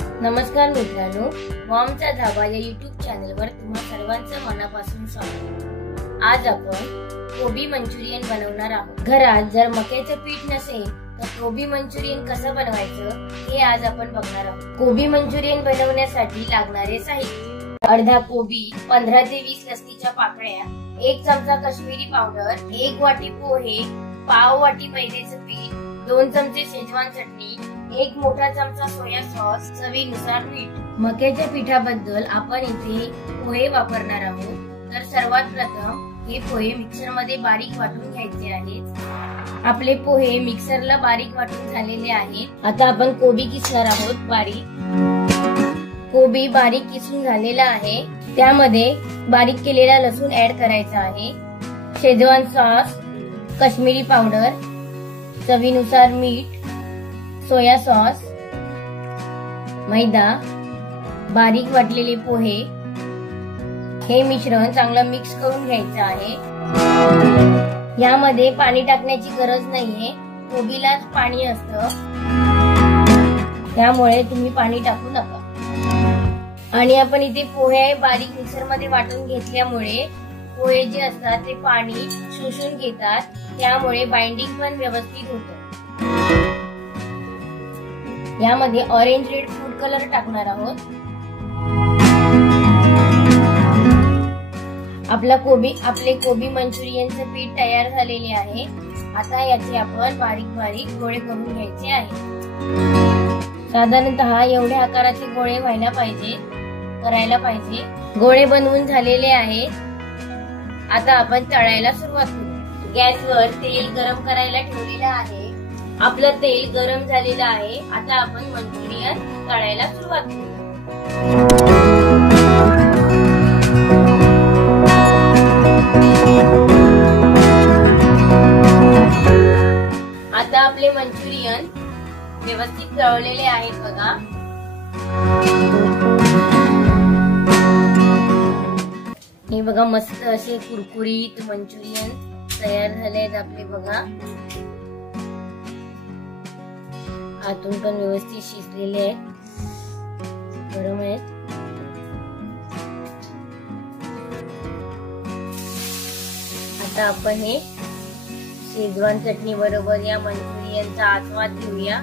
नमस्कार मित्रांनो, मॉमचा धाबा या YouTube चॅनलवर तुम्हा सर्वांचं मनापासून स्वागत। आज आपण कोबी मंचुरियन बनवणार आहोत। घरात जर मक्याचं पीठ नसेल तर कोबी मंचुरियन कसं बनवायचं हे आज आपण बघणार आहोत। कोबी मंचुरियन बनवण्यासाठी लागणारे साहित्य: अर्धा कोबी, 15 ते 20 लसणीच्या पाकळ्या, 1 चमचा काश्मीरी पावडर, 1 वाटी पोहे, पाव वाटी मैद्याचं पीठ, 2 चमचे शेजवान चटणी, 1 मोठा चमचा सोया सॉस, चवीनुसार मीठ। मक्याच्या पिठाबद्दल आपण इथे पोहे वापरणार आहोत। तर सर्वात प्रथम हे पोहे मिक्सर मध्ये बारीक वाटून घ्यायचे आहेत। आपले पोहे मिक्सरला बारीक वाटून झालेले आहेत। आता आपण कोबी किसणार आहोत बारीक। कोबी बारीक किसून झालेला आहे। त्यामध्ये बारीक केलेला लसूण ऍड करायचा आहे, शेजवान सॉस, काश्मीरी पावडर, चवीनुसार मीठ, सोया सॉस, मैदा, बारीक वाटलेले पोहे। हे मिश्रण चांगलं मिक्स करून घ्यायचं आहे। यामध्ये पाणी टाकण्याची गरज नाहीये, कोबीलाच पाणी असतं, त्यामुळे तुम्ही पाणी टाकू नका। आणि आपण इथे पोहे बारीक मिक्सर मध्ये वाटून घेतल्यामुळे पोहे जे असतात ते पाणी शोषून घेतात, त्यामुळे बाइंडिंग पण व्यवस्थित होतं। यामध्ये ऑरेंज रेड फूड कलर टाकणार आहोत। आपले कोबी मंचुरियनचे पीठ तयार झालेले आहे। आता याचे आपण बारीक बारीक गोळे करून घ्यायचे आहे। साधारणतः एवढ्या आकाराचे गोळे करायला पाहिजे। गोळे बनवून झालेले आहेत। आता आपण तळायला सुरुवात करू। गॅसवर तेल गरम करायला ठेवलेलं आहे। आपलं तेल गरम झालेलं आहे। आता आपण मंचुरियन तळायला सुरुवात करू। आता आपले मंचुरियन व्यवस्थित तळलेले आहेत बघा। हे बघा, मस्त असे कुरकुरीत मंचुरियन तयार झाले आहेत आपले बघा। आतून पण व्यवस्थित शिजलेले आहेत, गरम आहेत। आता आपण हे शेजवान चटणी बरोबर या मंचुरियनचा आस्वाद घेऊया।